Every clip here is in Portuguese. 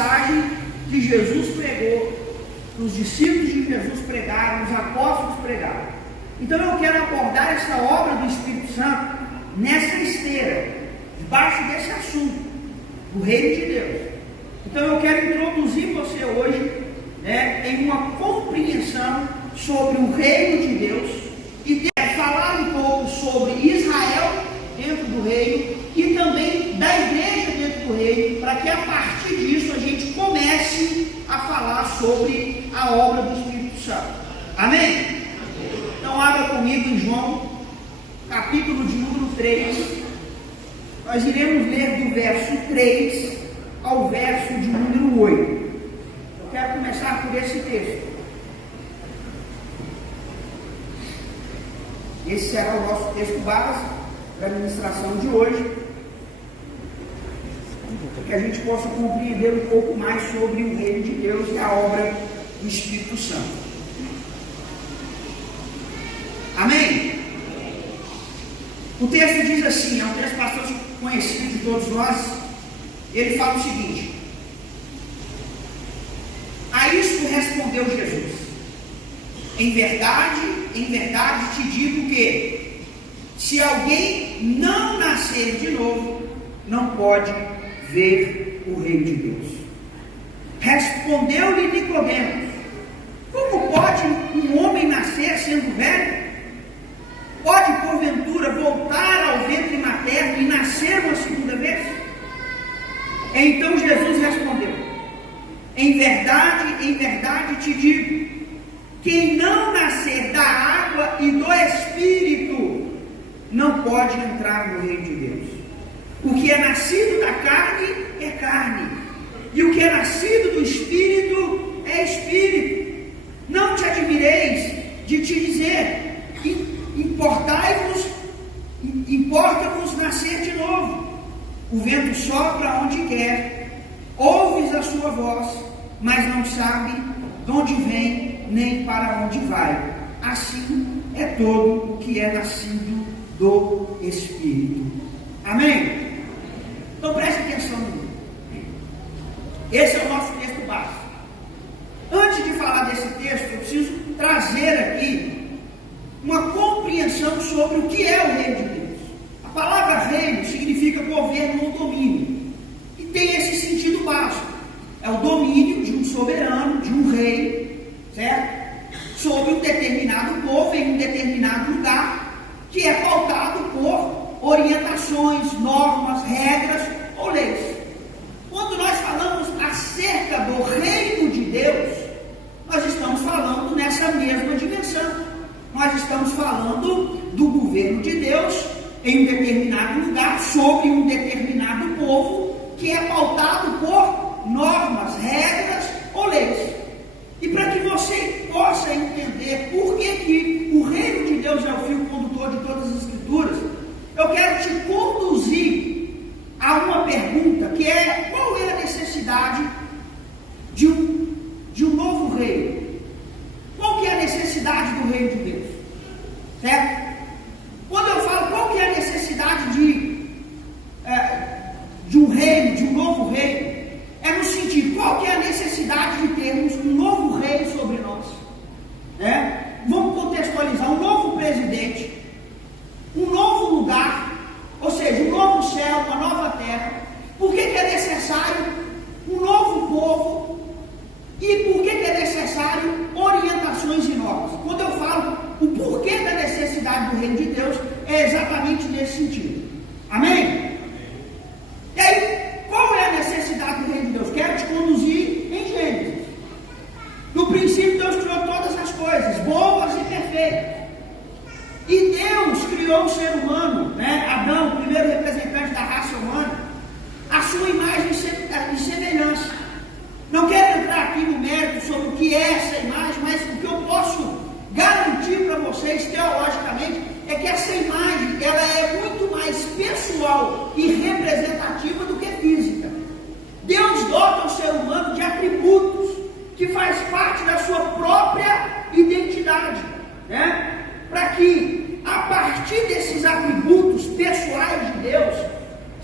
mensagem que Jesus pregou, que os discípulos de Jesus pregaram, os apóstolos pregaram. Então eu quero abordar essa obra do Espírito Santo nessa esteira, debaixo desse assunto, do reino de Deus. Então eu quero introduzir você hoje, em uma compreensão sobre o reino de Deus e falar um pouco sobre Israel dentro do reino e também da igreja dentro do reino, para que a partir disso a gente comece a falar sobre a obra do Espírito Santo. Amém? Então abra comigo em João, capítulo de número 3. Nós iremos ler do verso 3 ao verso de número 8. Eu quero começar por esse texto. Esse será o nosso texto base da ministração de hoje, para que a gente possa compreender um pouco mais sobre o reino de Deus e a obra do Espírito Santo. Amém? O texto diz assim, é um texto bastante conhecido de todos nós. Ele fala o seguinte: a isto respondeu Jesus: em verdade te digo que, se alguém não nascer de novo, não pode ver o reino de Deus. Respondeu-lhe Nicodemos: como pode um homem nascer sendo velho? Pode porventura voltar ao ventre materno e nascer uma segunda vez? Então Jesus respondeu: em verdade te digo, quem não nascer da água e do Espírito não pode entrar no reino de Deus. O que é nascido da carne é carne, e o que é nascido do Espírito é Espírito. Não te admireis de te dizer: importa-vos nascer de novo. O vento sopra onde quer, ouves a sua voz, mas não sabe de onde vem, nem para onde vai. Assim é todo o que é nascido do Espírito. Amém? Então preste atenção. Esse é o nosso texto básico. Antes de falar desse texto, eu preciso trazer aqui uma compreensão sobre o que é o reino de Deus. A palavra reino significa governo ou domínio, e tem esse sentido básico. É o domínio de um soberano, de um rei, certo? Sobre um determinado povo em um determinado lugar, que é pautado por orientações, normas, regras ou leis. Quando nós falamos acerca do reino de Deus, nós estamos falando nessa mesma dimensão. Nós estamos falando do governo de Deus em um determinado lugar, sobre um determinado povo, que é pautado por normas, regras ou leis. E para que você possa entender por que o reino de Deus é o fio condutor de todas as Escrituras, eu quero te conduzir a uma pergunta, que é: qual é a necessidade de um novo reino? Qual que é a necessidade do reino de Deus? Certo? Quando eu falo qual que é a necessidade de um reino, de um novo reino, é no sentido, qual que é a necessidade de termos um novo reino sobre nós? Vamos contextualizar: um novo presidente, um novo lugar, ou seja, um novo céu, uma nova terra. Por que é necessário um novo povo? E por que é necessário orientações e normas? Quando eu falo o porquê da necessidade do reino de Deus, é exatamente nesse sentido. Amém? E aí, qual é a necessidade do reino de Deus? Quero te conduzir em Gênesis. No princípio, Deus criou todas as coisas, boas e perfeitas. E Deus criou o ser humano, Adão, o primeiro representante da raça humana, a sua imagem e semelhança. Não quero entrar aqui no mérito sobre o que é essa imagem, mas o que eu posso garantir para vocês, teologicamente, é que essa imagem, ela é muito mais pessoal e representativa do que física. Deus dota o ser humano de atributos que faz parte da sua própria identidade, para que, a partir desses atributos pessoais de Deus,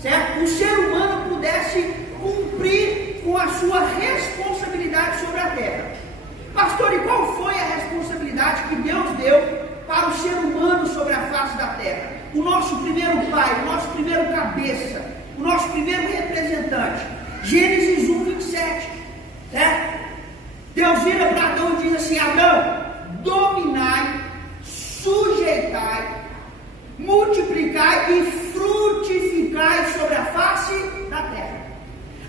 certo? O ser humano pudesse cumprir com a sua responsabilidade sobre a terra. Pastor, e qual foi a responsabilidade que Deus deu para o ser humano sobre a face da terra? O nosso primeiro pai, o nosso primeiro cabeça, o nosso primeiro representante. Gênesis 1, 27. Deus vira para Adão e diz assim: Adão, dominai, sujeitai, multiplicai e frutificai sobre a face da terra.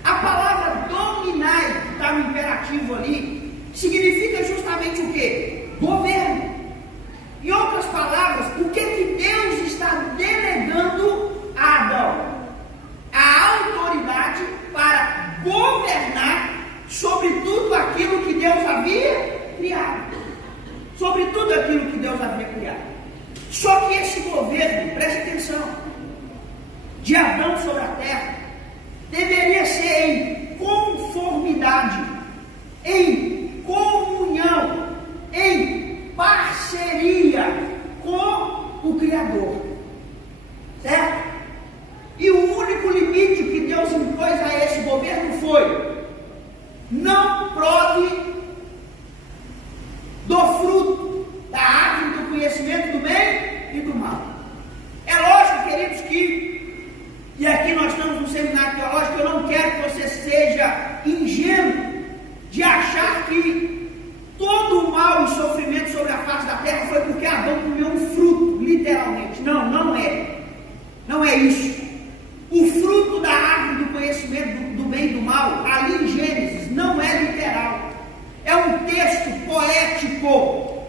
A palavra dominai, que está no imperativo ali, significa justamente o quê? Governo. Em outras palavras, o que Deus está delegando a Adão? A autoridade para governar sobre tudo aquilo que Deus havia criado. Sobre tudo aquilo que Deus havia criado. Só que esse governo, preste atenção, de Adão sobre a terra, deveria ser em conformidade, em comunhão, em parceria com o Criador. Certo? E o único limite que Deus impôs a esse governo foi: não prove do fruto da árvore do conhecimento do bem e do mal. É lógico, queridos, e aqui nós estamos no seminário teológico, eu não quero que você seja ingênuo de achar que todo o mal e sofrimento sobre a face da terra foi porque Adão comeu um fruto, literalmente. Não, não é. Não é isso. O fruto da árvore do conhecimento do bem e do mal, ali em Gênesis, não é literal. É um texto poético.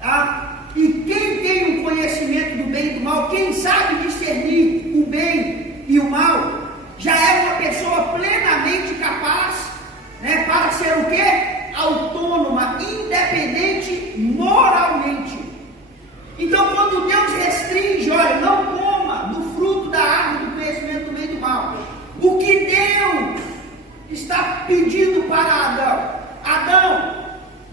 Tá? E quem tem o conhecimento do bem e do mal, quem sabe discernir o bem e o mal, já é uma pessoa plenamente capaz, né, para ser o quê? Autônoma, independente moralmente. Então, quando Deus restringe, olha, não coma do fruto da árvore do conhecimento do bem e do mal, o que Deus está pedindo para Adão? Adão,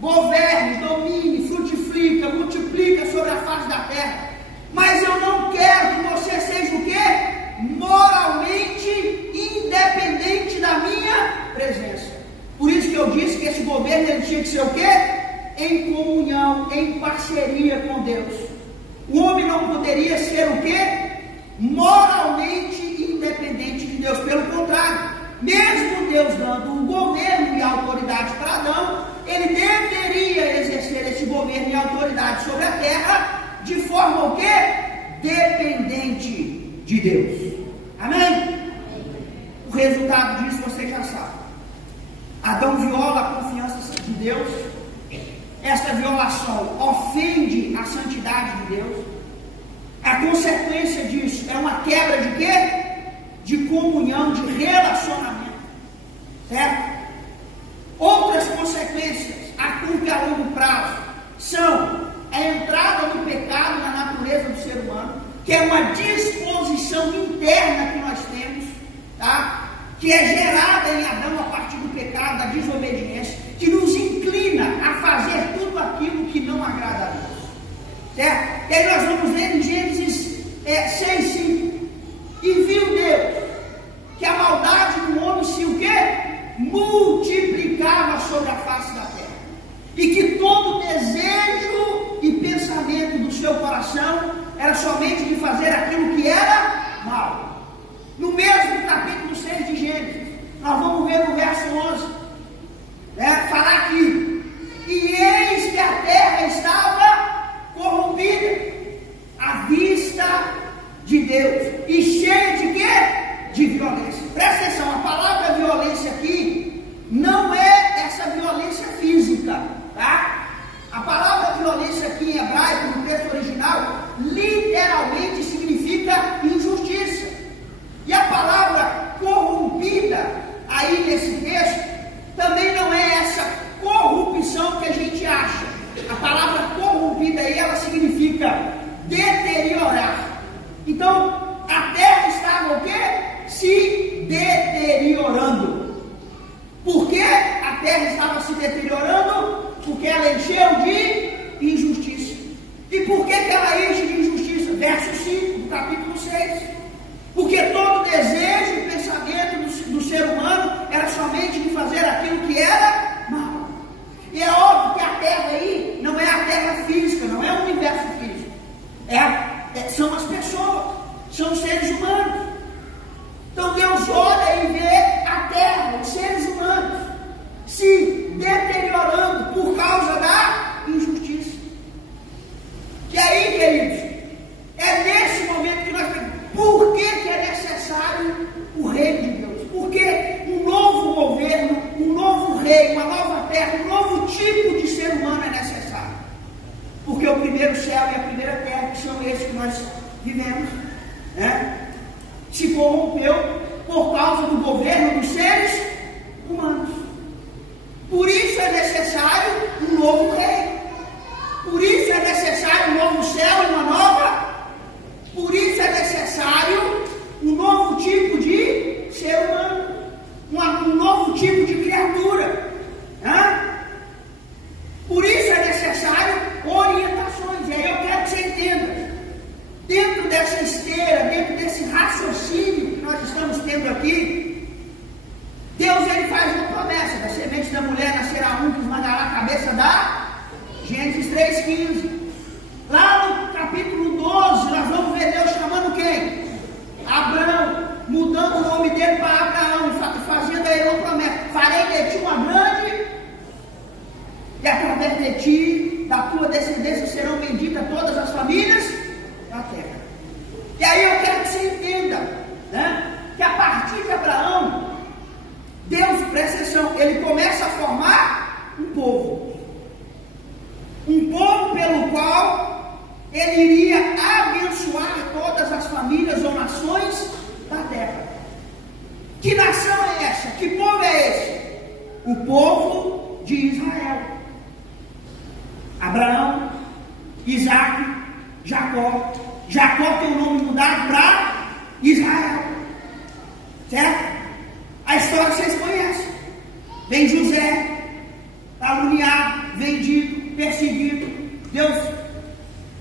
governe, domine, frutifica, multiplica sobre a face da terra, mas eu não quero que você seja o quê? Moralmente independente da minha presença. Por isso que eu disse que esse governo ele tinha que ser o quê? Em comunhão, em parceria com Deus. O homem não poderia ser o quê? Moralmente independente de Deus. Pelo contrário, mesmo Deus dando o governo e a autoridade para Adão, ele deveria exercer esse governo e autoridade sobre a terra de forma o quê? Dependente de Deus. Amém? O resultado disso você já sabe. Adão viola a confiança de Deus. Esta violação ofende a santidade de Deus. A consequência disso é uma quebra de quê? De comunhão, de relacionamento. Certo? Outras consequências, a curto e a longo prazo, são a entrada do pecado na natureza do ser humano, que é uma disposição interna que nós temos, tá? Que é gerada em Adão a partir do pecado, da desobediência, que nos inclina a fazer tudo aquilo que não agrada a Deus. Certo? E aí nós vamos ver em Gênesis 6:5. E viu Deus que a maldade do homem se o quê? Multiplicava sobre a face da terra. E que todo desejo e pensamento do seu coração era somente de fazer aquilo que era mal. No mesmo capítulo 6 de Gênesis, nós vamos ver no verso 11, falar aqui: e eis que a terra estava corrompida à vista de Deus, e cheia de quê? De violência. Presta atenção, a palavra violência aqui não é essa violência física, tá? A palavra violência aqui em hebraico, no texto original, literalmente significa injustiça. E a palavra corrompida, aí nesse texto, também não é essa corrupção que a gente acha. A palavra corrompida aí, ela significa deteriorar. Então, a terra estava o quê? Se deteriorando. Por que a terra estava se deteriorando? Porque ela encheu de injustiça. E por que ela enche de injustiça? Verso 5 do capítulo 6. Porque todo desejo e pensamento do ser humano era somente de fazer aquilo que era mal. E é óbvio que a terra aí não é a terra física, não é o universo físico. São as pessoas, são os seres humanos. Então Deus olha e vê a terra, os seres humanos, se deteriorando por causa da injustiça. E aí, queridos, é nesse momento que nós vemos por que é necessário o reino de Deus. Porque um novo governo, um novo rei, uma nova terra, um novo tipo de ser humano é necessário. Porque o primeiro céu e a primeira terra, que são esses que nós vivemos, né, se corrompeu por causa do governo dos seres humanos. Por isso é necessário um novo rei. Por isso é necessário um novo céu e uma nova. Por isso é necessário um novo tipo de ser humano, um novo tipo de criatura. Por isso é necessário orientações. E aí eu quero que você entenda, dentro dessa esteira, dentro desse raciocínio que nós estamos tendo aqui, Deus ele faz uma promessa: da semente da mulher nascerá um que esmagará a cabeça da Gênesis 3,15. Lá no capítulo 12, nós vamos ver Deus chamando quem? Abraão, mudando o nome dele para Abraão, fazendo a ele uma promessa: farei de ti uma grande, e através de ti, da tua descendência, serão benditas todas as famílias da terra. E aí eu quero que você entenda, né, que a partir de Abraão, Deus, presta atenção, ele começa a formar um povo pelo qual ele iria abençoar todas as famílias ou nações da terra. Que nação é essa? Que povo é esse? O povo de Israel. Abraão, Isaac, Jacó. Jacó tem o nome mudado para Israel, certo? A história vocês conhecem. Vem José, caluniado, vendido, perseguido. Deus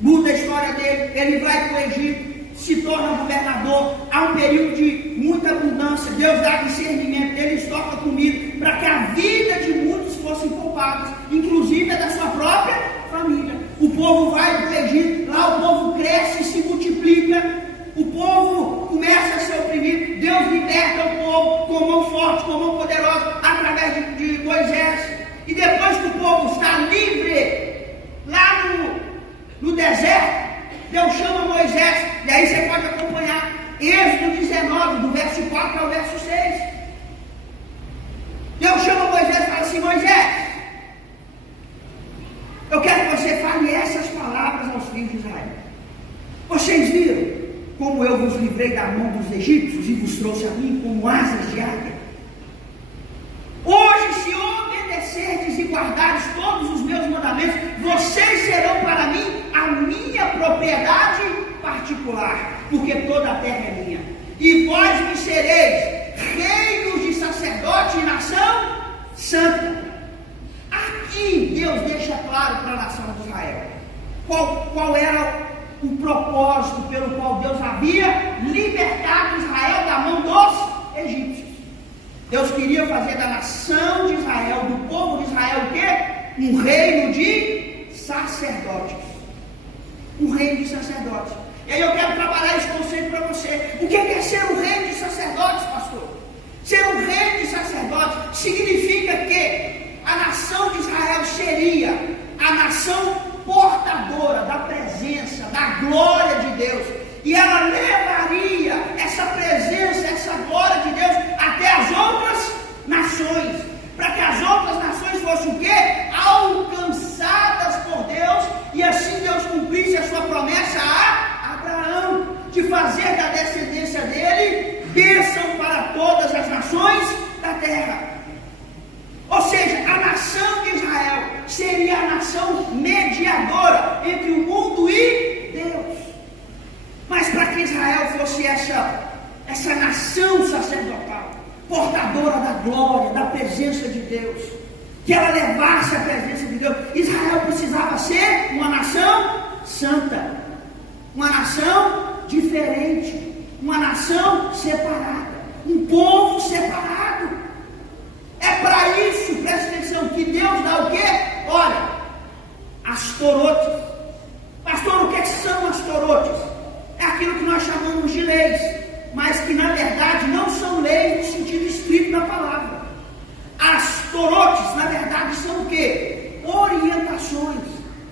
muda a história dele. Ele vai para o Egito, se torna governador. Há um período de muita abundância. Deus dá discernimento, ele estoca comida para que a vida de muitos fossem poupadas, inclusive a da sua própria família. O povo vai para o Egito, lá o povo cresce e se multiplica. O povo começa a ser oprimido. Deus liberta o povo com mão forte, com mão poderosa, através de Moisés. E depois que o povo está livre, lá no deserto, Deus chama Moisés. E aí você pode acompanhar Êxodo 19, do verso 4 ao verso 6. Deus chama Moisés e fala assim: Moisés, eu quero que você fale essas palavras aos filhos de Israel. Vocês viram como eu vos livrei da mão dos egípcios e vos trouxe a mim como asas de águia? Hoje, se obedecerdes e guardares todos os meus mandamentos, vocês serão para mim a minha propriedade particular, porque toda a terra é minha. E vós me sereis reinos de sacerdote e nação santa. Aqui Deus deixa claro para a nação de Israel qual era o propósito pelo qual Deus havia libertado Israel da mão dos egípcios. Deus queria fazer da nação de Israel, do povo de Israel, o quê? Um reino de sacerdotes. Um reino de sacerdotes. E aí eu quero trabalhar esse conceito para você. O que é ser um reino de sacerdotes, pastor? Ser um reino de sacerdotes significa que a nação de Israel seria a nação portadora da presença, da glória de Deus. E ela levaria essa presença, essa glória de Deus até as outras nações, para que as outras nações fossem o quê? Alcançadas por Deus, e assim Deus cumprisse a sua promessa a Abraão, de fazer da descendência dele bênção para todas as nações da terra. Ou seja, a nação de Israel seria a nação mediadora entre o mundo e Deus. Mas para que Israel fosse essa nação sacerdotal, portadora da glória, da presença de Deus, que ela levasse a presença de Deus, Israel precisava ser uma nação santa, uma nação diferente, uma nação separada, um povo separado. para isso, presta atenção, que Deus dá o quê? Olha, astorotes. Pastor, o que são astorotes? É aquilo que nós chamamos de leis, mas que na verdade não são leis no sentido estrito da palavra. Astorotes, na verdade, são o quê? Orientações,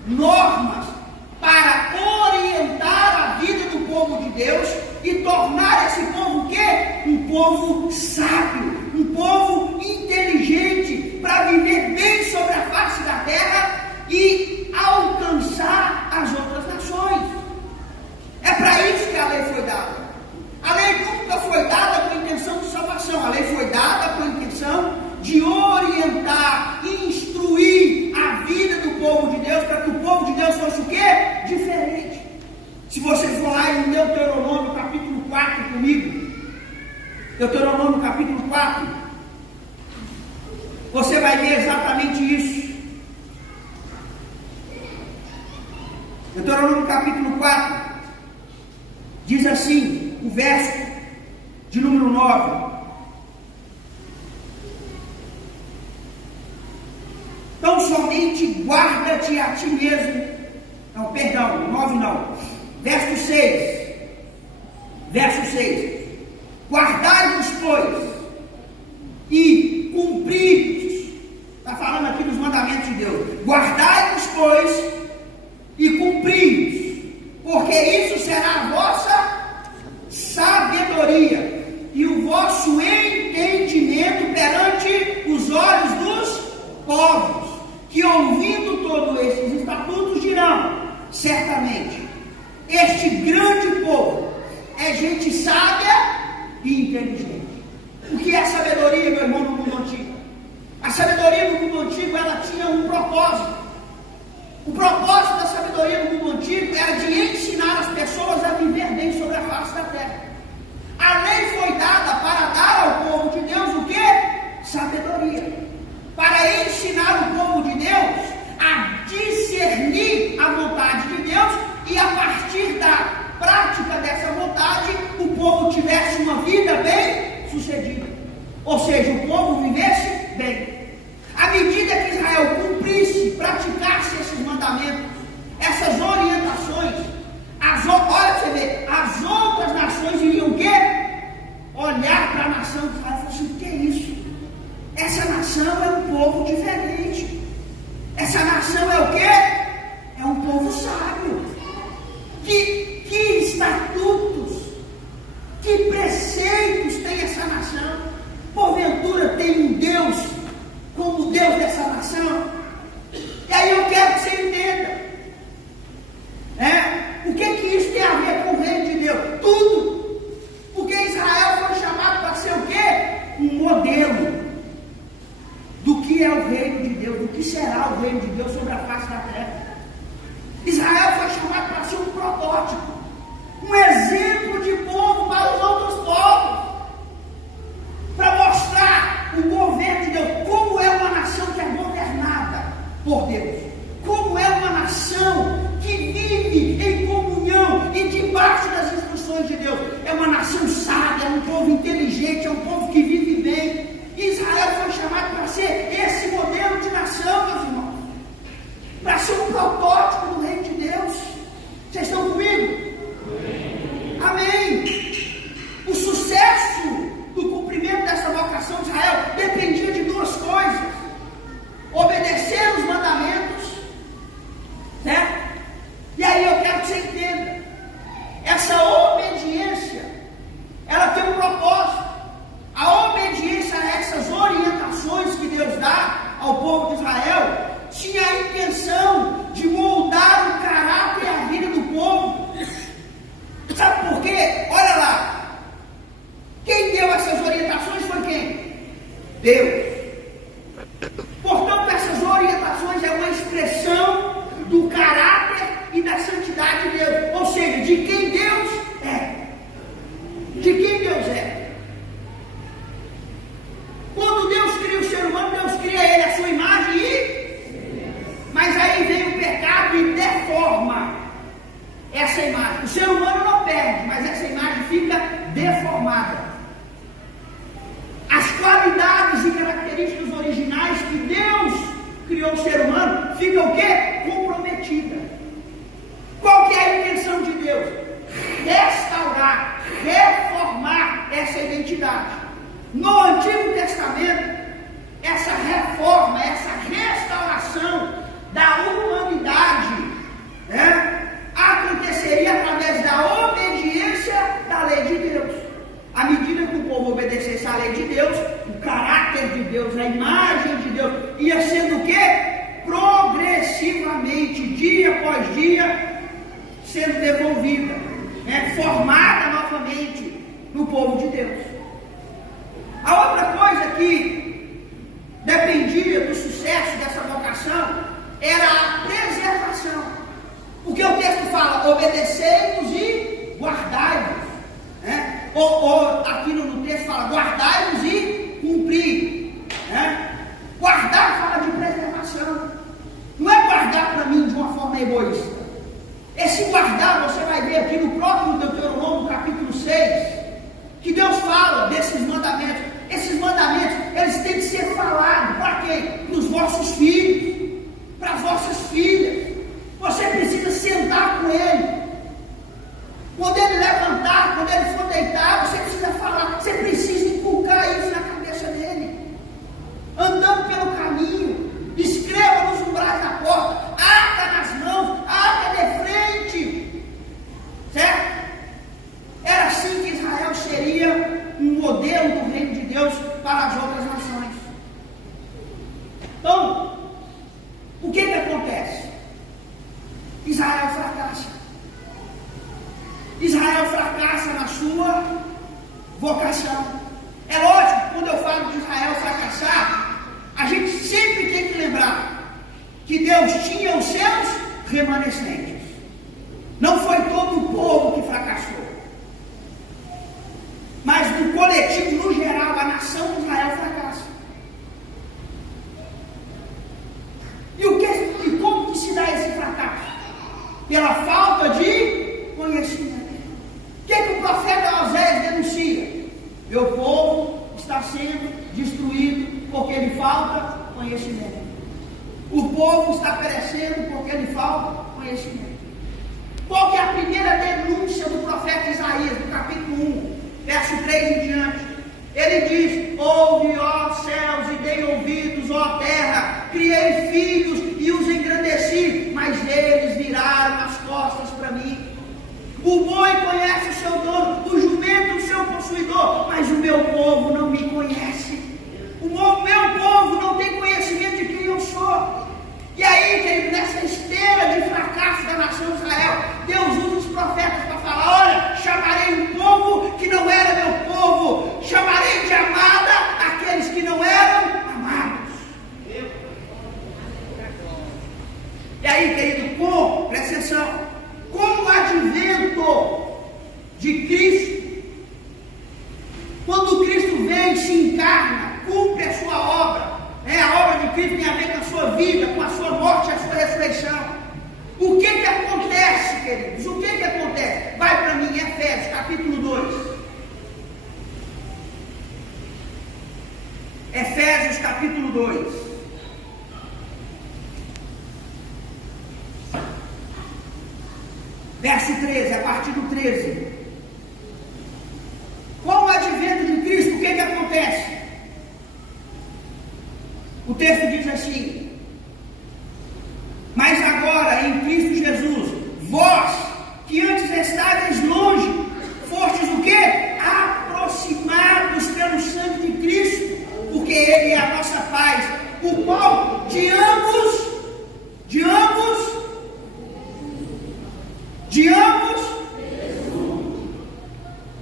normas para orientar a vida do povo de Deus e tornar esse povo o quê? Um povo sábio, um povo inteligente para viver bem sobre a face da terra e alcançar as outras nações. É para isso que a lei foi dada. A lei nunca foi dada com a intenção de salvação. A lei foi dada com a intenção de orientar, instruir a vida do povo de Deus, para que o povo de Deus fosse o quê? Diferente. Se você for lá em Deuteronômio capítulo 4 comigo, Deuteronômio capítulo 4, você vai ver exatamente isso. Deuteronômio capítulo 4 diz assim, o verso de número 9: então somente guarda-te a ti mesmo. Não, perdão, 9 não. Verso 6. Verso 6. Guardai-vos, pois, e cumpri-vos. Está falando aqui dos mandamentos de Deus. Guardai-vos, pois, e cumpri-vos, porque isso será a vossa sabedoria e o vosso entendimento perante os olhos dos povos, que ouvindo todos estes estatutos dirão: certamente este grande povo é gente sábia e inteligente. O que é sabedoria, meu irmão, no mundo antigo? A sabedoria no mundo antigo, ela tinha um propósito. O propósito da sabedoria no mundo antigo era de ensinar as pessoas a viver bem sobre a face da terra. A lei foi dada para dar ao povo de Deus o quê? Sabedoria. Para ensinar o povo de Deus a discernir a vontade de Deus e a partir da prática dessa vontade o povo tivesse uma vida bem sucedida. Ou seja, o povo vivesse bem. À medida que Israel cumprisse, praticasse esses mandamentos, essas orientações, olha você vê, as outras nações iriam o quê? Olhar para a nação de Israel e falar assim: o que é isso? Essa nação é um povo diferente. Essa nação é o quê? É um povo sábio. Que estatutos, que preceitos tem essa nação? Porventura tem um Deus como Deus dessa nação? E aí eu quero que você entenda. O que isso tem a ver com o reino de Deus? Tudo. Porque Israel foi chamado para ser o quê? Um modelo do que é o reino de Deus, do que será o reino de Deus sobre a face da terra. Israel foi chamado para ser um protótipo, um exemplo de povo para os outros povos, para mostrar o governo de Deus, como é uma nação que é governada por Deus, como é uma nação que vive em comunhão e debaixo das instruções de Deus. É uma nação sábia, é um povo inteligente, é um povo que vive bem. Israel foi chamado para ser esse modelo de nação, meus irmãos, para ser um protótipo do reino de Deus. Vocês estão comigo? Amém. criou o ser humano, fica o quê? Comprometida. Qual que é a intenção de Deus? Restaurar, reformar essa identidade. No Antigo Testamento, essa reforma, essa restauração da humanidade, aconteceria através da obediência da lei de Deus. À medida que o povo obedecesse à lei de Deus, o caráter de Deus, a imagem de Deus, ia sendo o quê? Progressivamente, dia após dia, sendo devolvida, formada novamente no povo de Deus. A outra coisa que dependia do sucesso dessa vocação era a preservação. Porque o texto fala, obedecei-vos e guardai-vos. Ou aqui no texto fala, guardai-vos e cumpri. Guardar fala de preservação. Não é guardar para mim de uma forma egoísta. Esse guardar, você vai ver aqui no próprio Deuteronômio, capítulo 6, que Deus fala desses mandamentos. Esses mandamentos, eles têm que ser falados para quem? Para os vossos filhos, para as vossas filhas. Você precisa sentar com ele. Quando ele levantar, quando ele for deitar, você precisa falar, você precisa inculcar isso na cabeça dele. Andando pelo caminho, escreva nos umbrais da porta, ata nas mãos, ata de frente. Certo? Era assim que Israel seria um modelo do reino de Deus para as outras nações. Então, o que acontece? Israel fracassa. Israel fracassa na sua vocação. É lógico, quando eu falo de Israel fracassar, a gente sempre tem que lembrar que Deus tinha os seus remanescentes. Não foi todo o povo que fracassou. Mas no coletivo, no geral, a nação de Israel fracassa. E como que se dá esse fracasso? Pela falta de conhecimento. O que o profeta Oséias denuncia? Meu povo está sendo destruído porque lhe falta conhecimento. O povo está perecendo porque lhe falta conhecimento. Qual que é a primeira denúncia do profeta Isaías, no capítulo 1, verso 3 em diante? Ele diz, ouve, ó céus, e dei ouvidos, ó terra, criei filhos e os engrandeci, mas eles viraram as costas para mim. O boi conhece o seu dono, o jumento o seu possuidor, mas o meu povo não me conhece. O meu povo não tem conhecimento de quem eu sou. E aí, querido, nessa esteira de fracasso da nação de Israel, Deus usa os profetas para falar, olha, chamarei um povo que não era meu povo, chamarei de amada aqueles que não eram amados. E aí, querido, presta atenção, com o advento de Cristo, quando Cristo vem e se encarna, cumpre a sua obra, a obra de Cristo tem a ver com a sua vida, com a sua morte e a sua ressurreição. O que acontece, queridos? O que acontece? Vai para mim, Efésios, capítulo 2. Efésios, capítulo 2. Verso 13, a partir do 13. Com o advento de Cristo, o que acontece? O texto diz assim, mas agora em Cristo Jesus, vós que antes estáveis longe, fostes o quê? Aproximados pelo sangue de Cristo, porque Ele é a nossa paz, o qual de ambos,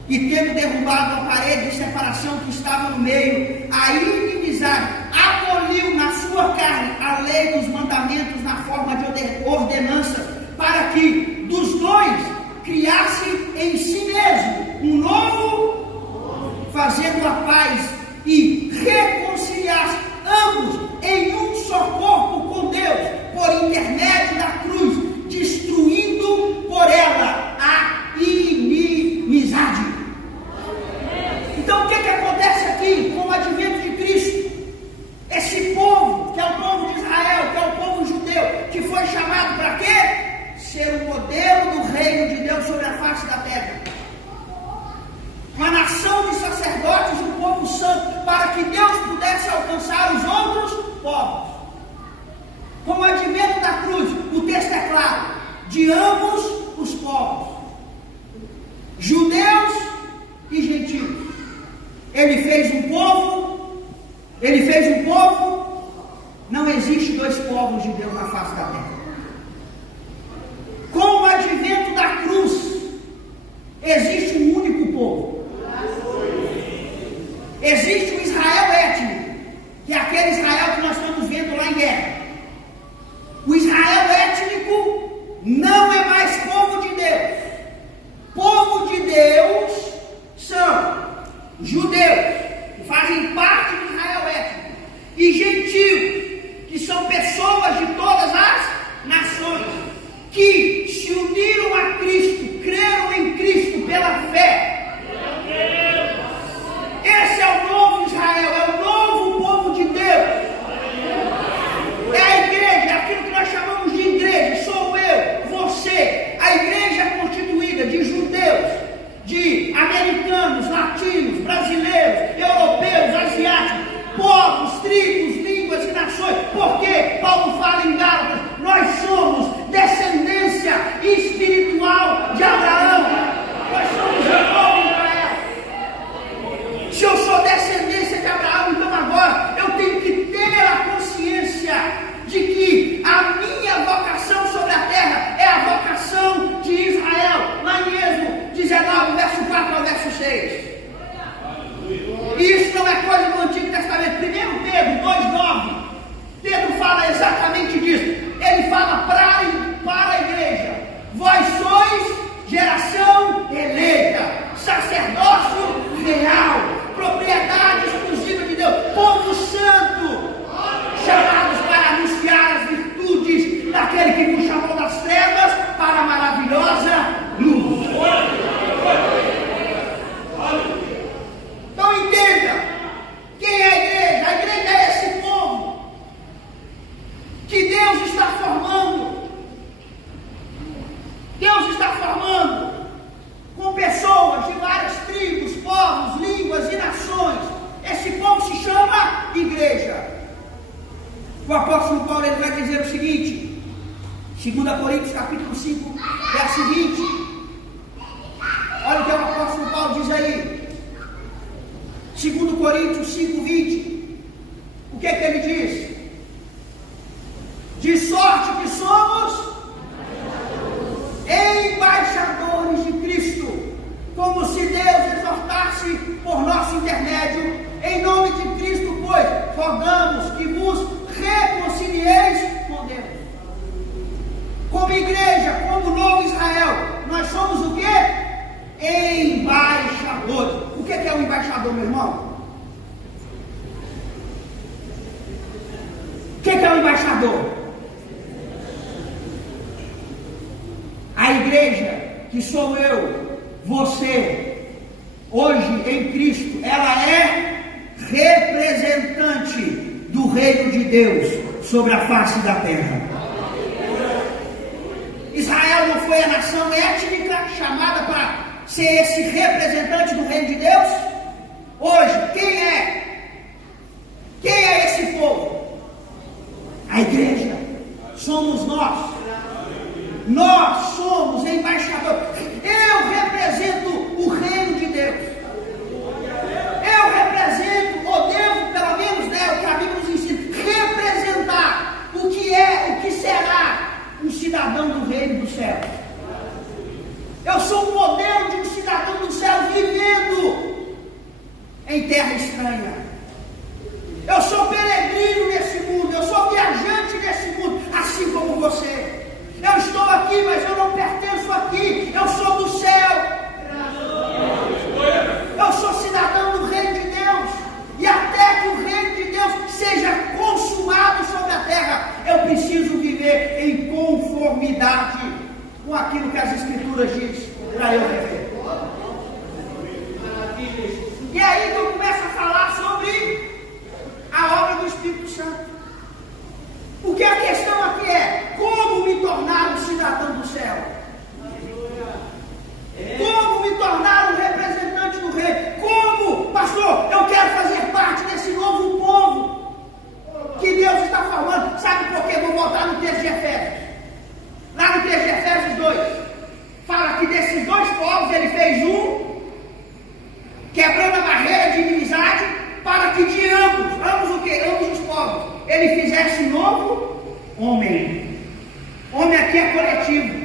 e tendo derrubado a parede de separação que estava no meio, a inimizade, aboliu na sua carne a lei dos mandamentos na forma de ordenanças, para que dos dois criasse em si mesmo um novo, fazendo a paz e reconciliasse ambos em um só corpo com Deus, por intermédio da cruz, destruindo por ela a inimizade. Então o que acontece aqui com o advento de Cristo? de ambos os povos, judeus e gentios. Ele fez um povo, não existe dois povos de Deus na face da terra. Com o advento da cruz, existe um único povo. Existe o Israel étnico, que é aquele Israel que nós estamos vendo lá em guerra. O Israel étnico não é mais povo de Deus. Povo de Deus são judeus, que fazem parte do Israel étnico, e gentios, que são pessoas de todas as nações, que se uniram a Cristo, creram em Cristo pela fé. Esse é o novo Israel, é o novo povo de Deus. É a igreja, aquilo que nós chamamos de igreja, sou eu, você. A igreja é constituída de judeus, de americanos, latinos, brasileiros, europeus, asiáticos, povos, tribos, línguas e nações. Porque Paulo fala em Gálatas, nós somos descendência espiritual de Abraão. Nós somos o novo Israel. Se eu sou descendência de Abraão, então agora eu tenho que ter a consciência de que a minha vocação sobre a terra é a vocação de Israel. Lá em Êxodo 19, verso 4 ao verso 6. E isso não é coisa do Antigo Testamento. 1 Pedro 2,9. Pedro fala exatamente disso. Ele fala para a igreja: vós sois geração eleita, sacerdócio real, propriedade exclusiva de Deus, povo santo, chamados para anunciar as virtudes daquele que nos chamou das trevas para a maravilhosa luz. Então entenda, quem é a igreja? A igreja é esse povo que Deus está formando. Deus está formando com pessoas de várias tribos, povos, línguas e nações. Esse povo se chama igreja. O apóstolo Paulo ele vai dizer o seguinte, 2 Coríntios capítulo 5, verso 20. Olha o que o apóstolo Paulo diz aí. 2 Coríntios 5, 20. O que é que ele diz? De sorte que somos embaixadores de Cristo, como se Deus exortasse por nosso intermédio, em nome de Cristo, pois rogamos que vos reconcilieis com Deus. Como igreja, como novo Israel, nós somos o quê? Embaixadores. O que é um embaixador, meu irmão? O que é um embaixador? A igreja, que sou eu, você, hoje em Cristo, ela é representante do reino de Deus sobre a face da terra. Israel não foi a nação étnica chamada para ser esse representante do reino de Deus? Hoje, quem é? Quem é esse povo? A igreja. Somos nós. Nós somos embaixadores. Eu represento o reino de Deus. Eu represento, ou devo, pelo menos, o que a Bíblia nos ensina, representar o que é, o que será um cidadão do reino do céu. Eu sou um modelo de um cidadão do céu vivendo em terra estranha. Eu sou peregrino nesse mundo, eu sou viajante nesse mundo, assim como você. Eu estou aqui, mas eu não pertenço aqui. Eu sou do céu. Eu sou cidadão do reino de Deus. E até que o reino de Deus seja consumado sobre a terra, eu preciso viver em conformidade com aquilo que as Escrituras dizem para eu viver. E aí que eu começo a falar sobre a obra do Espírito Santo. Porque a questão aqui é: como me tornar um cidadão do céu? Como me tornar um representante do rei? Como, pastor, eu quero fazer parte desse novo povo que Deus está formando? Sabe por quê? Vou voltar no texto de Efésios. Lá no texto de Efésios ele fez um, quebrando a barreira de inimizade, para que de ambos o quê? Ambos os povos, ele fizesse novo homem. Homem aqui é coletivo.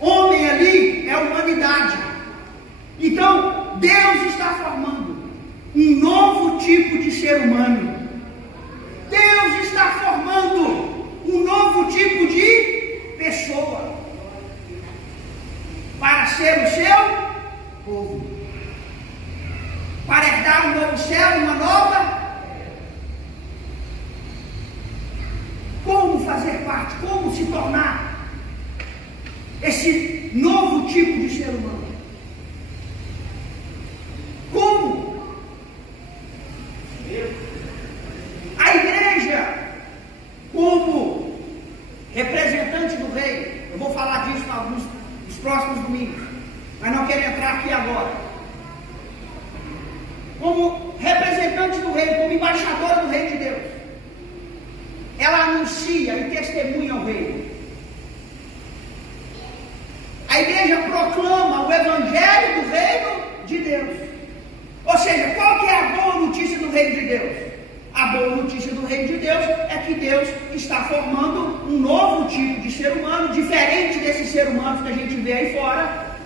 Homem ali é humanidade. Então, Deus está formando um novo tipo de ser humano. Deus está formando um novo tipo de pessoa para ser o seu povo, para herdar um novo céu, uma nova. Como fazer parte, como se tornar esse novo tipo de ser humano? Como? A igreja, como representante do rei, eu vou falar disso em alguns dos próximos domingos, mas não quero entrar aqui agora. Como representante do rei, como embaixadora do rei de Deus, ela anuncia e testemunha o rei. A igreja proclama o evangelho do reino de Deus. Ou seja, qual que é a boa notícia do reino de Deus? A boa notícia do reino de Deus é que Deus está formando um novo tipo de ser humano, diferente desses seres humanos que a gente vê aí fora,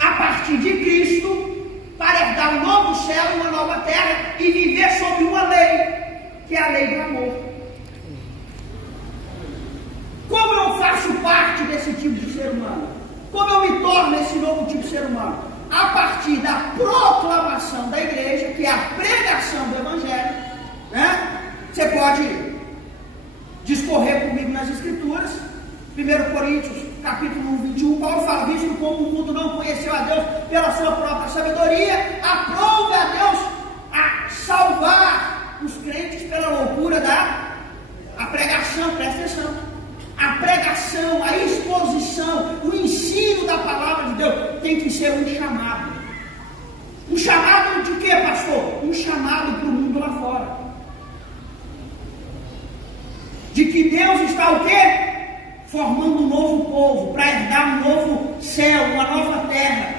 a partir de Cristo, para herdar um novo céu, uma nova terra e viver sob uma lei, que é a lei do amor. Como eu faço parte desse tipo de ser humano? Como eu me torno esse novo tipo de ser humano? A partir da proclamação da igreja, que é a pregação do evangelho, né? Você pode discorrer comigo nas escrituras. 1 Coríntios, capítulo 21, Paulo fala: visto como o mundo não conheceu a Deus pela sua própria sabedoria, aprove a Deus a salvar os crentes pela loucura da pregação. Presta atenção. A pregação, a exposição, o ensino da palavra de Deus tem que ser um chamado. Um chamado de quê, pastor? Um chamado para o mundo lá fora. De que Deus está o quê? Formando um novo povo, para herdar um novo céu, uma nova terra.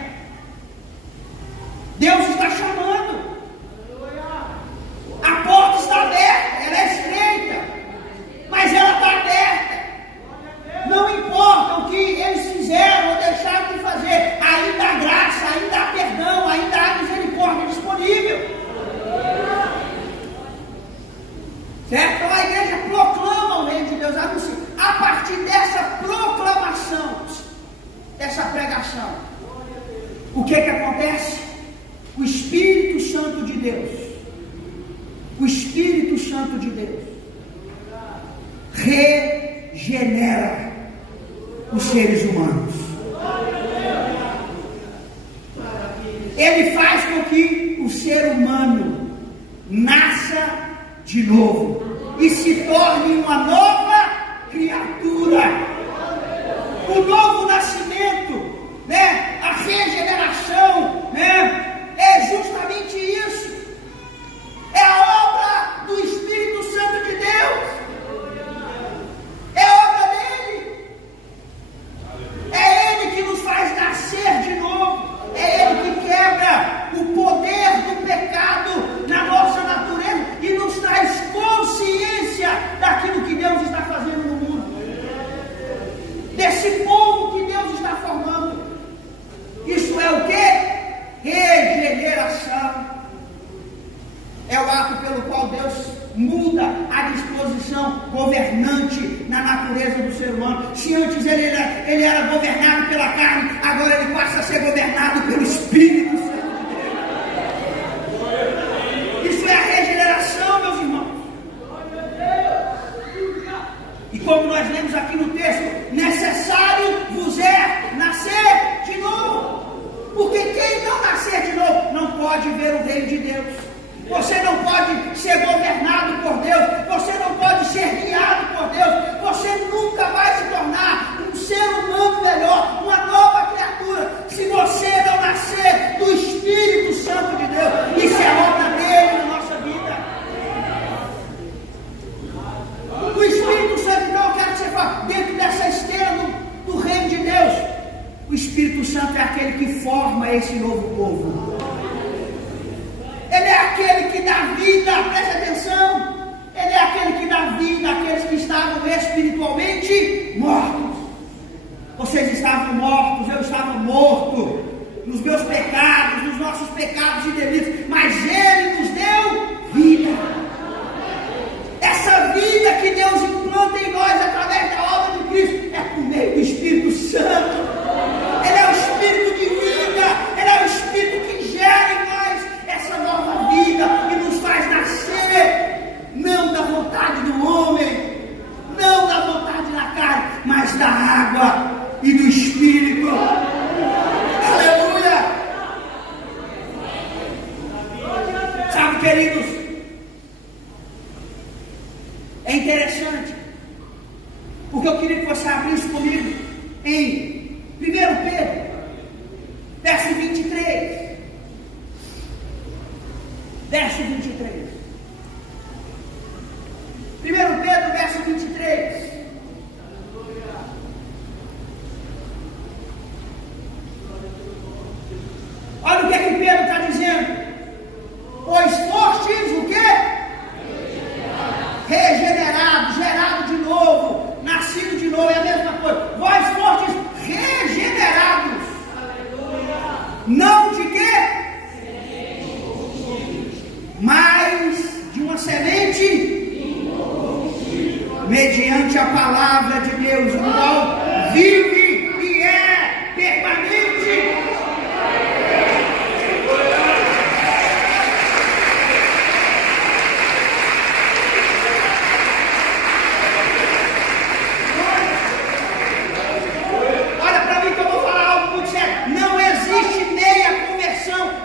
Deus está chamando. A porta está aberta, ela é estreita, mas ela está aberta. Não importa o que eles fizeram ou deixaram de fazer, ainda há graça, ainda há perdão, ainda há misericórdia disponível. Certo? Então a igreja proclama o reino de Deus, anuncia. A partir dessa proclamação, dessa pregação, o que acontece? O Espírito Santo de Deus, o Espírito Santo de Deus regenera os seres humanos. Ele faz com que o ser humano nasça de novo e se torne uma nova criatura. O novo nascimento, né? A regeneração, né? É justamente isso. É a obra do Espírito Santo de Deus. É a obra dele. É ele que nos faz nascer de novo. É ele que quebra o poder do pecado na nossa natureza e nos traz consciência daquilo que Deus está fazendo no mundo, desse povo que Deus está formando. Isso é o que? Regeneração. É o ato pelo qual Deus muda a disposição governante na natureza do ser humano. Se antes ele era governado pela carne, agora ele passa a ser governado pelo Espírito Santo de Deus. Isso é a regeneração, meus irmãos. E como nós lemos aqui no texto, necessário vos é nascer de novo. Porque quem não nascer de novo não pode ver o reino de Deus. Você não pode ser governado por Deus, você não pode ser guiado por Deus, você nunca vai se tornar um ser humano melhor, uma nova criatura, se você não nascer do Espírito Santo de Deus. Isso é obra dele na nossa vida. O Espírito Santo, então, eu quero que você fale, dentro dessa esteira do reino de Deus, o Espírito Santo é aquele que forma esse novo povo. Ele é aquele que dá vida, preste atenção. Ele é aquele que dá vida àqueles que estavam espiritualmente mortos. Vocês estavam mortos, eu estava morto nos meus pecados, nos nossos pecados e delitos, mas Ele nos deu vida. Essa vida que Deus implanta em nós através da obra de Cristo é por meio do Espírito Santo. Ele é o Espírito de vida, Ele é o Espírito que gera em nós essa nova vida e nos faz nascer, não da vontade do homem, não da vontade da carne, mas da água e do Espírito. Aleluia! Sabe, queridos, é interessante, porque eu queria que você abrisse comigo em 1 Pedro, verso 23. Verso 23. 1 Pedro, verso 23. Olha o que Pedro está dizendo. Pois fostes o quê? Regenerado, gerado de novo, nascido de novo, é a mesma coisa. Vós fostes regenerados. Não de quê? Mas de uma semente mediante a palavra de Deus, o qual vive e é permanente.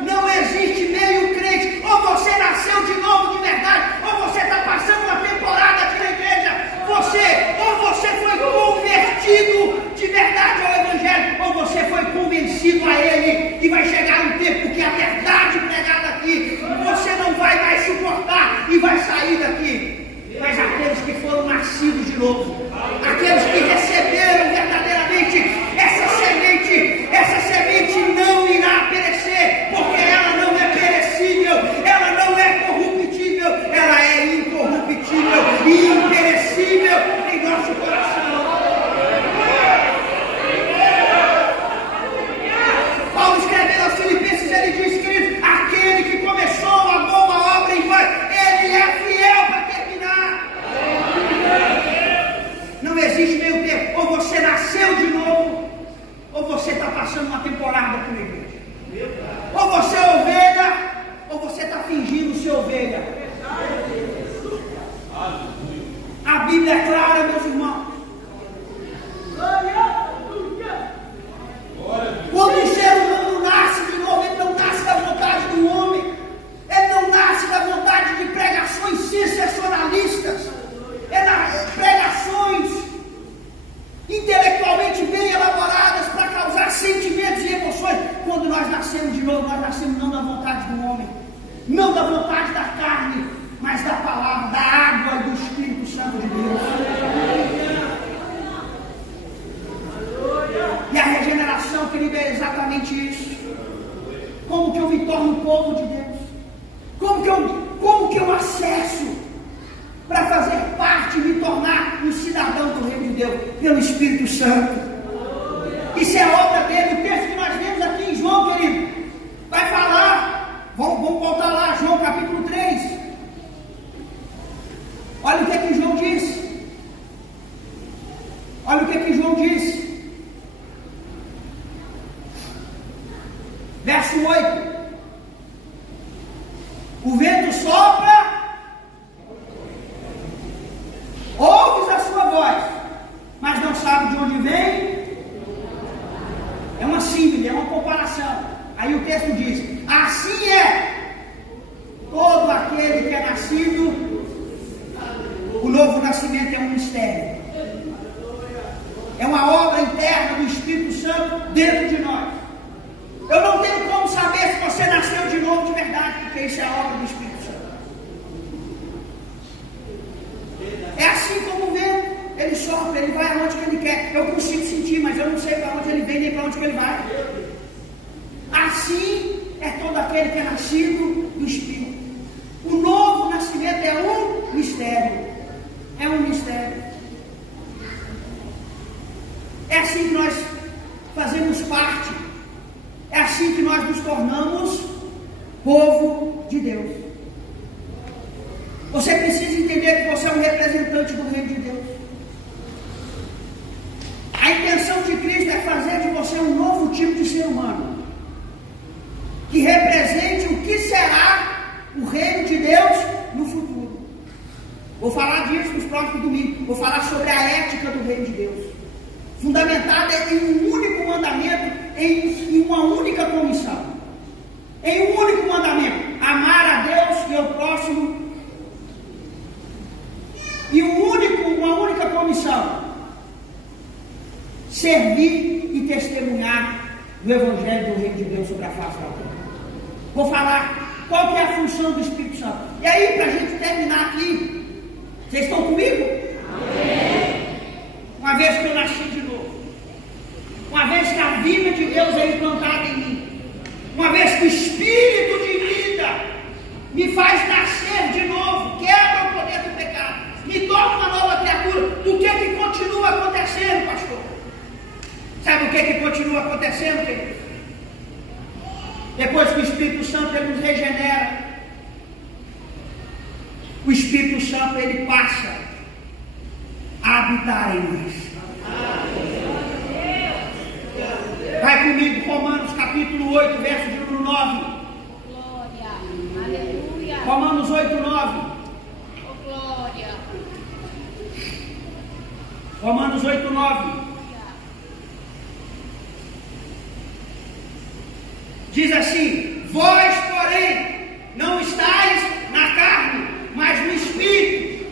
Não existe meio crente. Ou você nasceu de novo de verdade, ou você está passando uma temporada aqui na igreja. Ou você foi convertido de verdade ao Evangelho, ou você foi convencido a ele. E vai chegar um tempo que a verdade pregada aqui, você não vai mais suportar e vai sair daqui. Mas aqueles que foram nascidos de novo, aqueles que receberam verdadeiramente essa semente não irá perecer, porque ela não é perecível, ela não é corruptível, ela é incorruptível e imperecível em nosso coração. Paulo escrevendo aos Filipenses, ele diz que aquele que começou a boa obra em vós, ele é fiel para terminar. Não existe meio termo. Ou você nasceu de novo, ou você está passando uma temporada com a igreja. Ou você é ovelha, ou você está fingindo ser ovelha. A Bíblia é clara, meus irmãos. Quando o ser humano nasce de novo, ele não nasce da vontade do homem. Ele não nasce da vontade de pregações sensacionalistas. É nas pregações intelectualmente bem elaboradas para causar sentimentos e emoções. Quando nós nascemos de novo, nós nascemos não da vontade do homem, não da vontade da carne, mas da palavra, da água e do Espírito Santo de Deus. E a regeneração, querido, é exatamente isso. Como que eu me torno povo de Deus? Como que eu acesso para fazer parte e me tornar um cidadão do reino de Deus? Pelo Espírito Santo. Isso é obra dele. O texto que nós lemos aqui em João, querido, vai falar. Vamos voltar lá, João capítulo 3. Olha o que João disse. Olha o que João disse. Verso 8. O vento sopra, ouves a sua voz, mas não sabe de onde vem. É uma símile, é uma comparação. Aí o texto diz: assim é todo aquele que é nascido. O novo nascimento é um mistério, é uma obra interna do Espírito Santo dentro de nós. Eu não tenho como saber se você nasceu de novo de verdade, porque isso é a obra do Espírito Santo. É assim como o vento, ele sopra, ele vai aonde que ele quer. Eu consigo sentir, mas eu não sei para onde ele vem nem para onde que ele vai. Assim é todo aquele que é nascido do Espírito. O novo nascimento é um mistério. É um mistério. É assim que nós fazemos parte. É assim que nós nos tornamos povo de Deus. Você precisa entender que você é um representante do reino de Deus. A intenção de Cristo é fazer de você um novo tipo de ser humano, que represente o que será o reino de Deus no futuro. Vou falar disso nos próximos domingos. Vou falar sobre a ética do reino de Deus, fundamentada em um único mandamento, em uma única comissão. Em um único mandamento: amar a Deus e ao próximo. E uma única comissão: servir e testemunhar o Evangelho do Reino de Deus sobre a face da terra. Vou falar qual que é a função do Espírito Santo. E aí, para a gente terminar aqui, vocês estão comigo? Amém. Uma vez que eu nasci de novo, uma vez que a vida de Deus é implantada em mim, uma vez que o Espírito de vida me faz nascer de novo, quebra o poder do pecado, me torna uma nova criatura, o que continua acontecendo, pastor? Sabe o que continua acontecendo, querido? Depois que o Espírito Santo ele nos regenera, o Espírito Santo ele passa a habitar em nós. Vai comigo, Romanos capítulo 8, verso de número 9. Glória, aleluia. Romanos 8, 9. Oh, glória. Romanos 8, 9. Diz assim: vós, porém, não estáis na carne, mas no Espírito,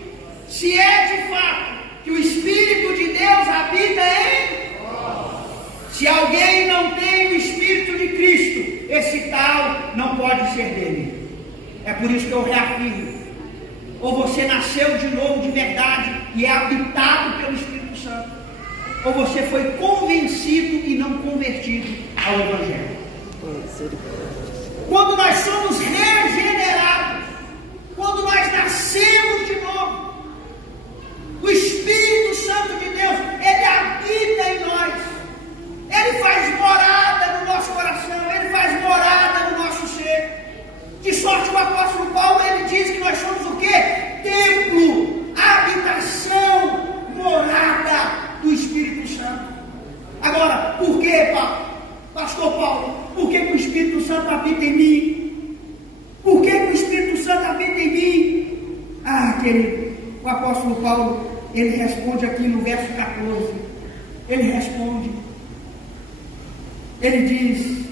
se é de fato que o Espírito de Deus habita em vós. Se alguém não tem o Espírito de Cristo, esse tal não pode ser dele. É por isso que eu reafirmo: ou você nasceu de novo de verdade e é habitado pelo Espírito Santo, ou você foi convencido e não convertido ao Evangelho. Quando nós somos regenerados, quando nós nascemos de novo, o Espírito Santo de Deus, ele habita em nós, ele faz morada no nosso coração, ele faz morada no nosso ser. De sorte o apóstolo Paulo, ele diz que nós somos o quê? Templo, habitação, morada do Espírito Santo. Agora, por quê, pastor Paulo? Por que o Espírito Santo habita em mim? Por que o Espírito Santo habita em mim? Ah, querido, o apóstolo Paulo, ele responde aqui no verso 14. Ele responde. Ele diz: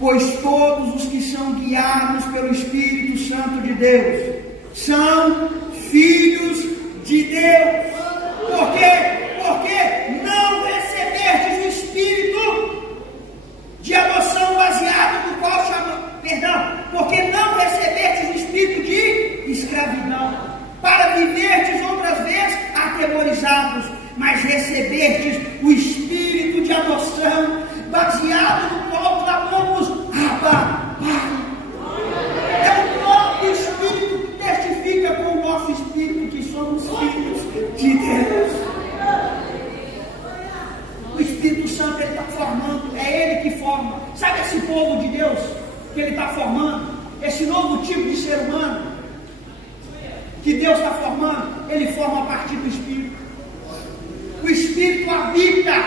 pois todos os que são guiados pelo Espírito Santo de Deus são filhos de Deus. Por quê? Porque não recebestes o Espírito de adoção baseado no qual porque não recebestes o espírito de escravidão, para viverdes outras vezes atemorizados, mas recebestes o espírito de adoção, baseado no qual clamamos: Abba, Pai. É o próprio Espírito que testifica com o nosso espírito que somos filhos de Deus. O Espírito Santo, ele está formando, é ele que forma. Sabe esse povo de Deus que ele está formando? Esse novo tipo de ser humano que Deus está formando, ele forma a partir do Espírito. O Espírito habita,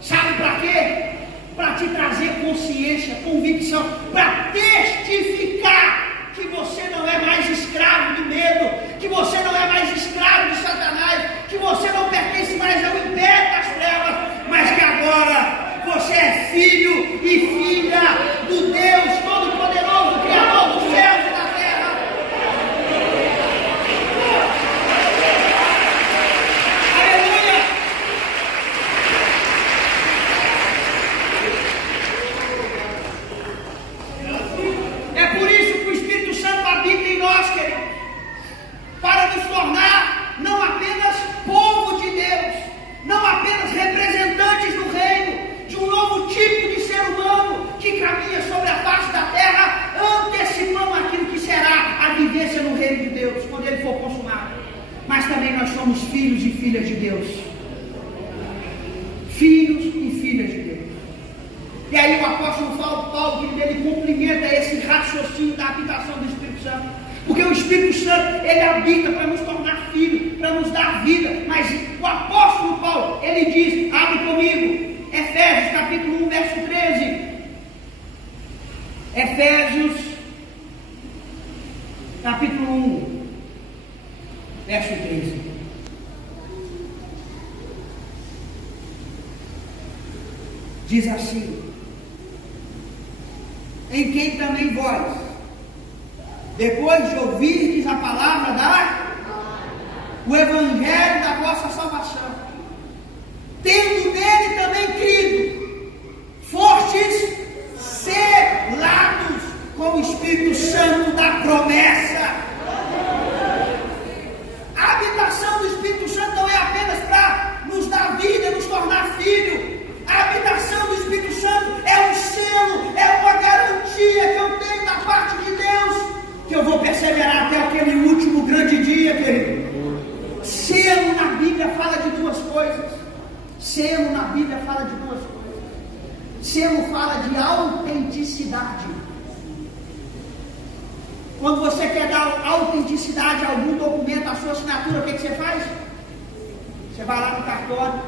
sabe para quê? Para te trazer consciência, convicção, para testificar que você não é mais escravo do medo, que você não é mais escravo de Satanás, que você não pertence mais ao império das trevas, mas que agora você é filho e filha do Deus Todo-Poderoso, Criador dos céus e da terra. Aleluia! É por nós somos filhos e filhas de Deus. Filhos e filhas de Deus. E aí o apóstolo Paulo, ele cumprimenta esse raciocínio da habitação do Espírito Santo. Porque o Espírito Santo, ele habita para nos tornar filhos, para nos dar vida. Mas o apóstolo Paulo, ele diz, abre comigo, Efésios capítulo 1, verso 13. Efésios capítulo 1, verso 13. Diz assim: em quem também vós, depois de ouvirdes a palavra o evangelho da vossa salvação, tendo nele também crido, fostes selados com o Espírito Santo da promessa. A habitação do Espírito Santo não é apenas para nos dar vida, nos tornar filho. A habitação do Espírito Santo é um selo, é uma garantia que eu tenho da parte de Deus, que eu vou perseverar até aquele último grande dia, querido. Selo na Bíblia fala de duas coisas. Selo na Bíblia fala de duas coisas. Selo fala de autenticidade. Quando você quer dar autenticidade a algum documento, a sua assinatura, o que você faz? Você vai lá no cartório,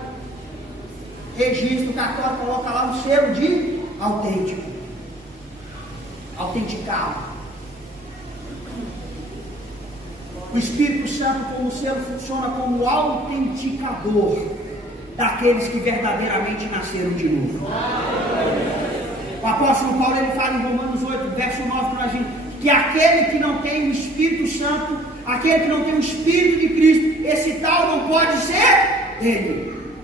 registra o cartório, coloca lá um selo de autêntico. Autenticado. O Espírito Santo, como selo, funciona como autenticador daqueles que verdadeiramente nasceram de novo. O apóstolo Paulo, ele fala em Romanos 8, verso 9, para a gente, que aquele que não tem o Espírito Santo, aquele que não tem o Espírito de Cristo, esse tal não pode ser dele.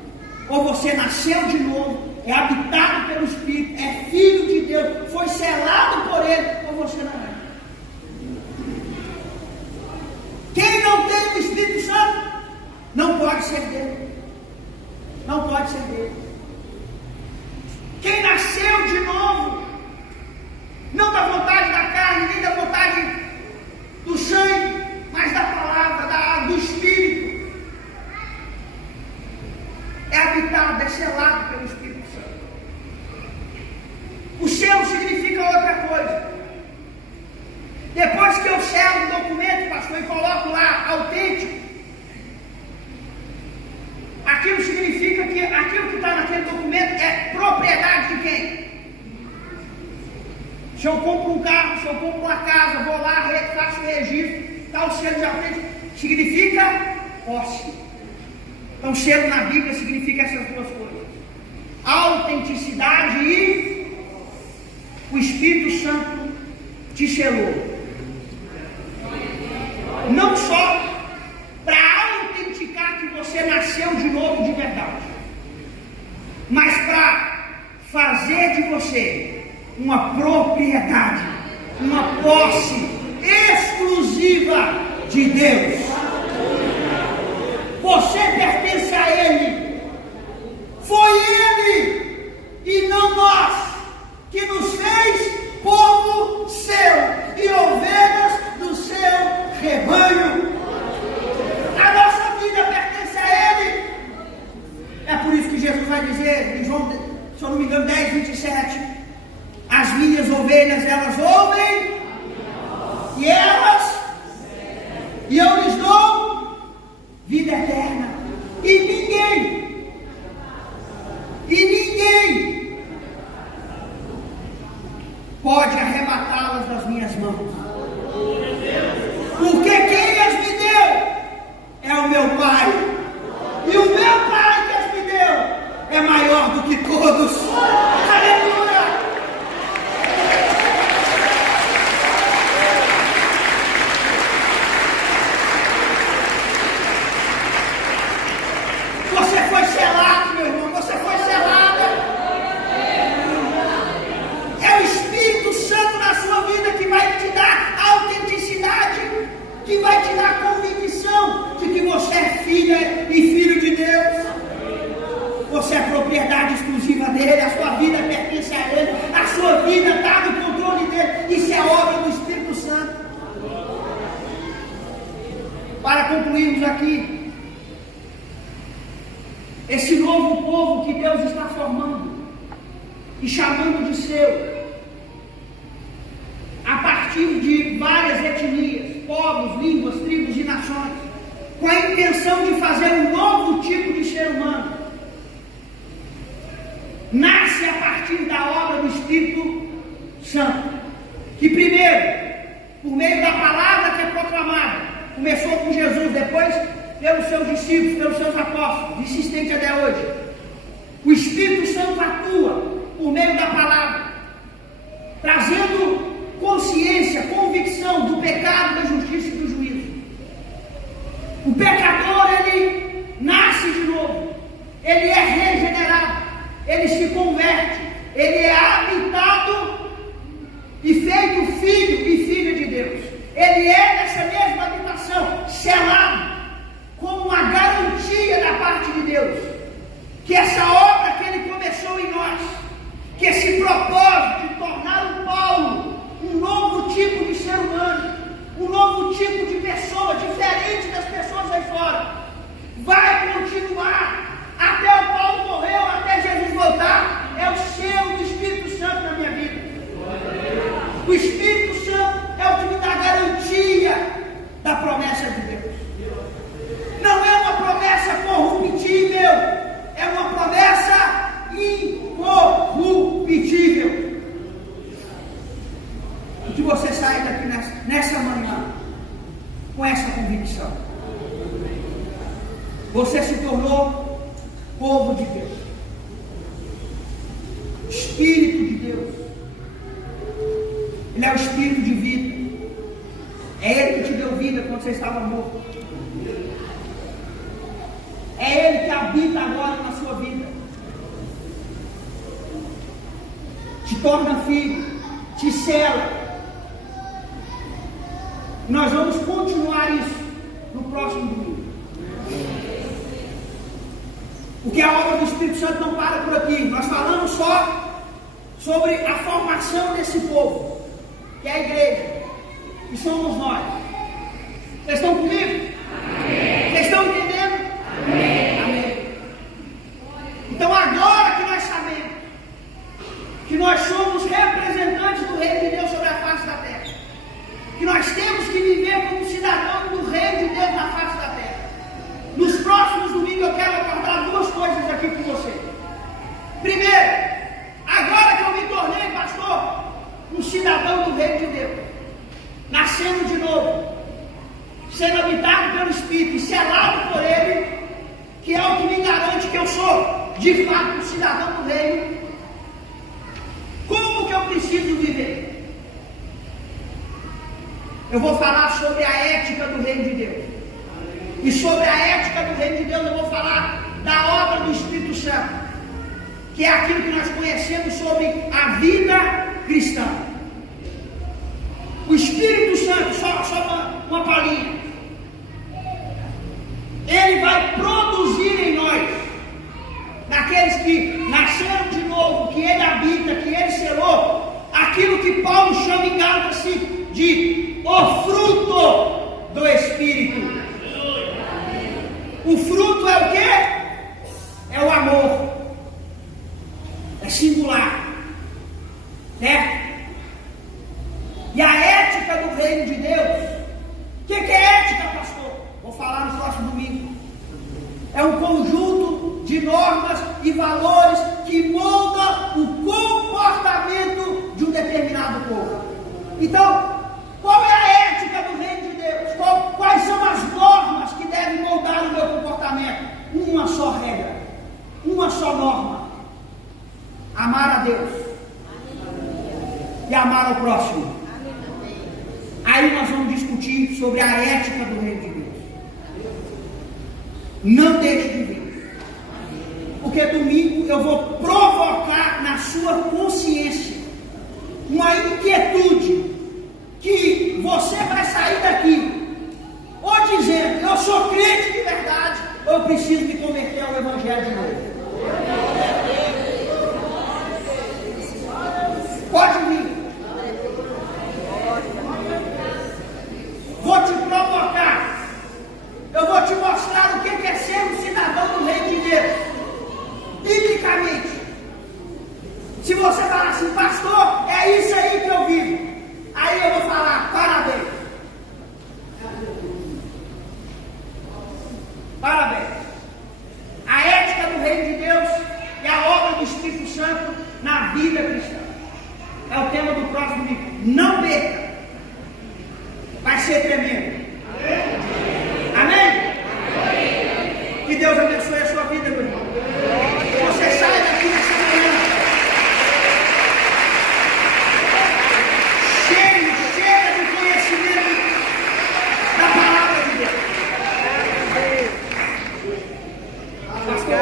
Ou você nasceu de novo, é habitado pelo Espírito, é filho de Deus, foi selado por ele, ou você não é. Quem não tem o Espírito Santo não pode ser dele. Não pode ser dele. Quem nasceu de novo, não da vontade da carne, nem da vontade do sangue, mas da palavra, do Espírito, é habitado, é selado pelo Espírito Santo. O selo significa outra coisa. Depois que eu selo um documento, pastor, e coloco lá autêntico, aquilo significa que aquilo que está naquele documento é propriedade de quem? Se eu compro um carro, se eu compro uma casa, vou lá, faço o registro, está o selo de autêntico, significa posse. Então, selo na Bíblia significa essas duas coisas: autenticidade e o Espírito Santo te selou. Não só para autenticar que você nasceu de novo de verdade, mas para fazer de você uma propriedade, uma posse exclusiva de Deus. Você pertence a Ele. Foi Ele e não nós que nos fez povo seu e ovelhas do seu rebanho. A nossa vida pertence a Ele. É por isso que Jesus vai dizer em João, se eu não me engano, 10, 27, as minhas ovelhas, elas ouvem e eu lhes dou vida eterna, e ninguém pode arrebatá-las das minhas mãos, porque quem as me deu é o meu Pai, e o meu Pai que as me deu é maior do que todos. Aleluia! Você foi selado, meu irmão, você foi selado. É o Espírito Santo na sua vida que vai te dar autenticidade, que vai te dar convicção de que você é filha e filho de Deus. Você é propriedade exclusiva dele, a sua vida pertence a ele, a sua vida está no controle dele. Isso é obra do Espírito Santo. Para concluirmos aqui, esse novo povo que Deus está formando e chamando de seu, a partir de várias etnias, povos, línguas, tribos e nações, com a intenção de fazer um novo tipo de ser humano, nasce a partir da obra do Espírito Santo, que primeiro, por meio da palavra que é proclamada, começou com Jesus, depois pelos seus discípulos, pelos seus apóstolos, insistente até hoje. O Espírito Santo atua por meio da palavra, trazendo consciência, convicção do pecado, da justiça e do juízo. O pecador, ele nasce de novo, ele é regenerado, ele se converte, ele é habitado e feito filho e filha de Deus. Ele é nessa mesma habitação, selado, como uma garantia da parte de Deus, que essa obra que Ele começou em nós, que esse propósito de tornar o Paulo um novo tipo de ser humano, um novo tipo de pessoa, diferente das pessoas aí fora, vai continuar até o Paulo morrer ou até Jesus voltar. É o selo do Espírito Santo na minha vida. O Espírito Santo é o que me dá garantia da promessa de Deus. Não é uma promessa corruptível, é uma promessa incorruptível. E que você saia daqui nessa manhã com essa convicção. Você se tornou povo de Deus, Espírito de Deus. Ele é o Espírito de vida. É Ele que te deu vida quando você estava morto. É Ele que habita agora na sua vida. Te torna filho, te sela. E nós vamos continuar isso no próximo domingo. Porque a obra do Espírito Santo não para por aqui. Nós falamos só sobre a formação desse povo, que é a igreja, que somos nós. Vocês estão comigo? Amém. Vocês estão entendendo? Amém. Amém. Então agora que nós sabemos que nós somos representantes do Reino de Deus sobre a face da terra, que nós temos que viver como cidadãos do Reino de Deus na face da terra. Nos próximos domingos eu quero abordar duas coisas aqui com você. Primeiro, agora que eu me tornei pastor, um cidadão do Reino de Deus, nascendo de novo, sendo habitado pelo Espírito e selado por Ele, que é o que me garante que eu sou de fato um cidadão do Reino. Como que eu preciso viver? Eu vou falar sobre a ética do Reino de Deus. E sobre a ética do Reino de Deus eu vou falar da obra do Espírito Santo, que é aquilo que nós conhecemos sobre a vida cristã. O Espírito Santo, só uma palhinha, ele vai produzir em nós, naqueles que nasceram de novo, que ele habita, que ele selou, aquilo que Paulo chama em Gálatas de o fruto do Espírito. O fruto é o quê? É o amor. É singular. Certo? E a ética do Reino de Deus. O que é ética, pastor? Vou falar no próximo domingo. É um conjunto de normas e valores que molda o comportamento de um determinado povo. Então, qual é a ética do Reino de Deus? Quais são as normas que devem moldar o meu comportamento? Uma só regra, uma só norma: amar a Deus e amar ao próximo. Aí nós vamos discutir sobre a ética do Reino de Deus. Não deixe de vir, porque domingo eu vou provocar na sua consciência uma inquietude, que você vai sair daqui ou dizendo: eu sou crente de verdade, ou eu preciso me converter ao Evangelho de novo. Pode vir. Vou te provocar. Eu vou te mostrar o que é ser um cidadão do Reino de Deus. Parabéns. A ética do reino de Deus e a obra do Espírito Santo na vida cristã. É o tema do próximo vídeo. Não perca. Vai ser tremendo. Amém? Que Deus abençoe a sua vida, meu irmão. Você sai daqui nessa manhã cheio de conhecimento da palavra de Deus. Pastor,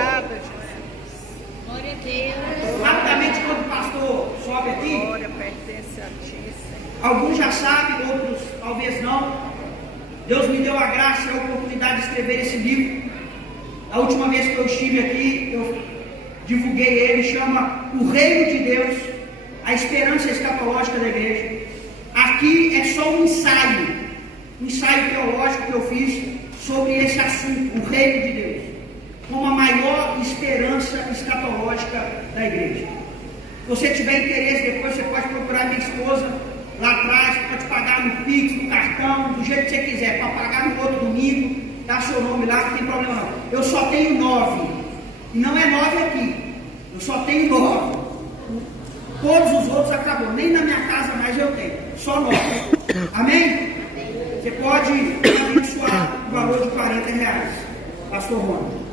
Glória a Deus. rapidamente, quando o pastor sobe aqui, Glória pertence a ti, Senhor. alguns já sabem, outros talvez não. Deus me deu a graça e a oportunidade de escrever esse livro. A última vez que eu estive aqui, eu divulguei ele, chama O Reino de Deus, a Esperança Escatológica da Igreja. Aqui é só um ensaio teológico que eu fiz sobre esse assunto, o Reino de Deus, como a maior esperança escatológica da Igreja. Se você tiver interesse, depois você pode procurar minha esposa lá atrás, pode pagar no Pix, no cartão, do jeito que você quiser, para pagar no outro domingo, dá seu nome lá, não tem problema não. Eu só tenho 9, e não é 9 aqui, eu só tenho 9. Todos os outros acabou, nem na minha casa mais eu tenho, só 9. Amém? Você pode abençoar o valor de R$40, Pastor Rony.